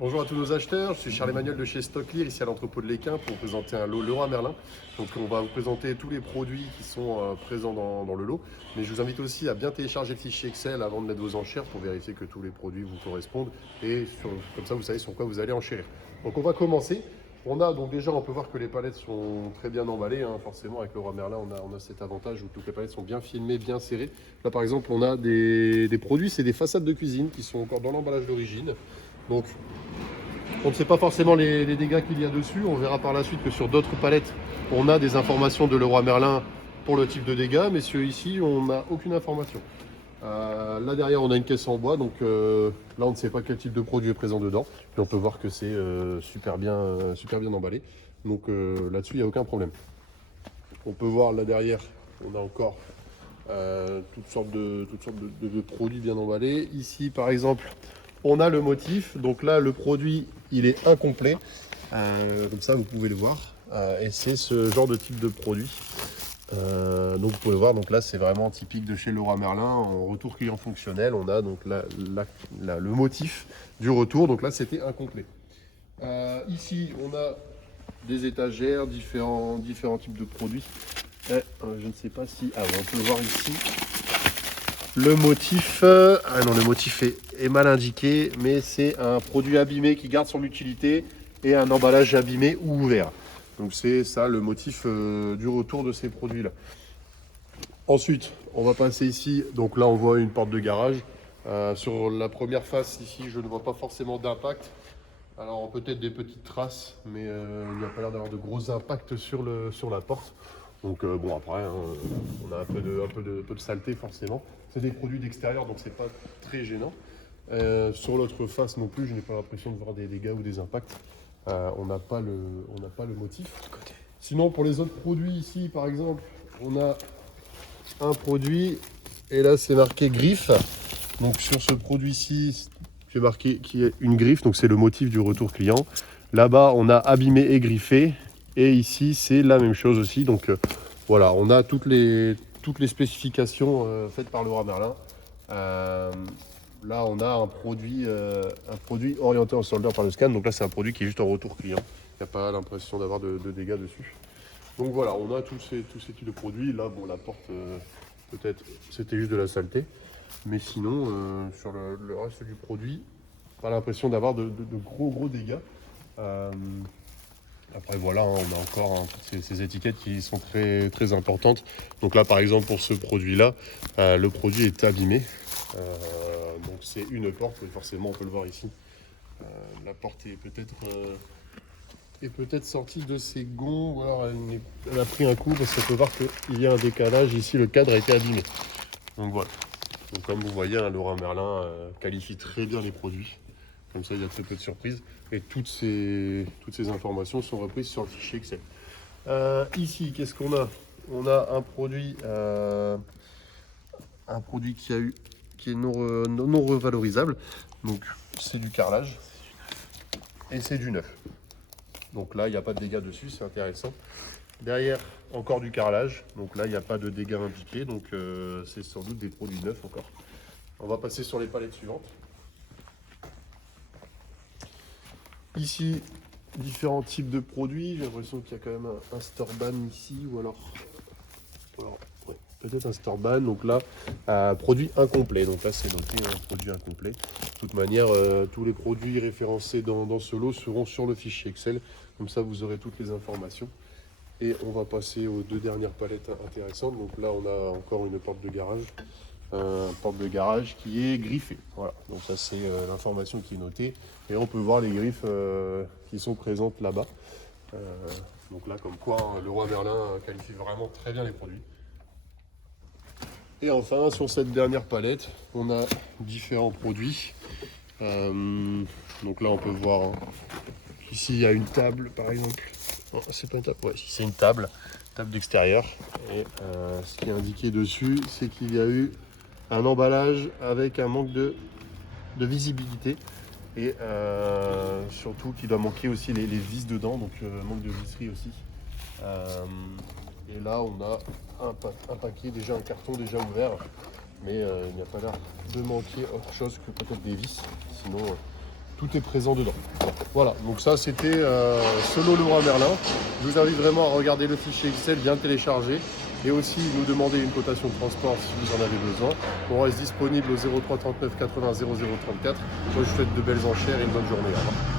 Bonjour à tous nos acheteurs, je suis Charles-Emmanuel de chez Stocklear, ici à l'entrepôt de l'Équin pour vous présenter un lot Leroy Merlin. Donc on va vous présenter tous les produits qui sont présents dans le lot, mais je vous invite aussi à bien télécharger le fichier Excel avant de mettre vos enchères pour vérifier que tous les produits vous correspondent et comme ça vous savez sur quoi vous allez enchérir. Donc on va commencer. Donc déjà on peut voir que les palettes sont très bien emballées, hein. Forcément avec Leroy Merlin on a cet avantage où toutes les palettes sont bien filmées, bien serrées. Là par exemple on a des produits, c'est des façades de cuisine qui sont encore dans l'emballage d'origine. Donc on ne sait pas forcément les dégâts qu'il y a dessus. On verra par la suite que sur d'autres palettes, on a des informations de Leroy Merlin pour le type de dégâts, mais ici, on n'a aucune information. Là derrière, on a une caisse en bois, donc là, on ne sait pas quel type de produit est présent dedans. Puis on peut voir que c'est super bien emballé. Donc là-dessus, il n'y a aucun problème. On peut voir là derrière, on a encore toutes sortes de produits bien emballés. Ici, par exemple, on a le motif. Donc là, le produit, il est incomplet. Comme ça, vous pouvez le voir. Et c'est ce genre de type de produit. Donc vous pouvez voir, donc là, c'est vraiment typique de chez Leroy Merlin. En retour client fonctionnel, on a donc le motif du retour. Donc là, c'était incomplet. Ici, on a des étagères, différents types de produits. Je ne sais pas si... Ah, on peut le voir ici. Le motif, ah non, le motif est mal indiqué, mais c'est un produit abîmé qui garde son utilité et un emballage abîmé ou ouvert. Donc c'est ça le motif du retour de ces produits-là. Ensuite, on va passer ici. Donc là, on voit une porte de garage. Sur la première face ici, je ne vois pas forcément d'impact. Alors peut-être des petites traces, mais il n'y a pas l'air d'avoir de gros impacts sur la porte. Donc bon après, hein, on a un peu de saleté forcément. C'est des produits d'extérieur, donc c'est pas très gênant. Sur l'autre face non plus, je n'ai pas l'impression de voir des dégâts ou des impacts. On n'a pas le motif. Sinon pour les autres produits ici, par exemple, on a un produit et là c'est marqué griffe. Donc sur ce produit-ci, j'ai marqué qu'il y a une griffe, donc c'est le motif du retour client. Là-bas, on a abîmé et griffé. Et ici, c'est la même chose aussi. Donc voilà, on a toutes les spécifications faites par Leroy Merlin. Là, on a un produit orienté en solder par le scan. Donc là, c'est un produit qui est juste en retour client. Il n'y a pas l'impression d'avoir de dégâts dessus. Donc voilà, on a tous ces types de produits. Là, bon, la porte, peut-être, c'était juste de la saleté. Mais sinon, sur le reste du produit, pas l'impression d'avoir de gros dégâts. Euh, Après voilà, hein, on a encore ces étiquettes qui sont très importantes. Donc là par exemple pour ce produit-là, le produit est abîmé. Donc c'est une porte, mais forcément on peut le voir ici. La porte est peut-être sortie de ses gonds, ou alors elle a pris un coup parce qu'on peut voir qu'il y a un décalage. Ici le cadre a été abîmé. Donc voilà. Donc comme vous voyez, hein, Leroy Merlin qualifie très bien les produits. Comme ça, il y a très peu de surprises. Et toutes ces informations sont reprises sur le fichier Excel. Ici, qu'est-ce qu'on a? On a un produit qui est non revalorisable. Donc, c'est du carrelage et c'est du neuf. Donc là, il n'y a pas de dégâts dessus, c'est intéressant. Derrière, encore du carrelage. Donc là, il n'y a pas de dégâts indiqués. Donc, c'est sans doute des produits neufs encore. On va passer sur les palettes suivantes. Ici, différents types de produits. J'ai l'impression qu'il y a quand même un Storban ici, ou alors ouais, peut-être un Storban. Donc là, produit incomplet. Donc là, c'est noté un produit incomplet. De toute manière, tous les produits référencés dans ce lot seront sur le fichier Excel. Comme ça, vous aurez toutes les informations. Et on va passer aux deux dernières palettes intéressantes. Donc là, on a encore une porte de garage. Porte de garage qui est griffée. Voilà, donc ça c'est l'information qui est notée. Et on peut voir les griffes qui sont présentes là-bas. Euh, donc là, comme quoi, hein, Leroy Merlin qualifie vraiment très bien les produits. Et enfin, sur cette dernière palette, on a différents produits. Donc là, on peut voir, hein, ici, il y a une table, par exemple. Non, c'est pas une table. Ouais, c'est une table d'extérieur. Et ce qui est indiqué dessus, c'est qu'il y a eu un emballage avec un manque de visibilité et surtout qu'il doit manquer aussi les vis dedans, donc manque de visserie aussi. Et là, on a un paquet, déjà un carton déjà ouvert, mais il n'y a pas l'air de manquer autre chose que peut-être des vis. Sinon, tout est présent dedans. Voilà, donc ça c'était Solo Leroy Merlin. Je vous invite vraiment à regarder le fichier Excel, bien le télécharger et aussi nous demander une cotation de transport si vous en avez besoin. On reste disponible au 03 39 80 00 34. Moi je vous souhaite de belles enchères et une bonne journée. Au revoir.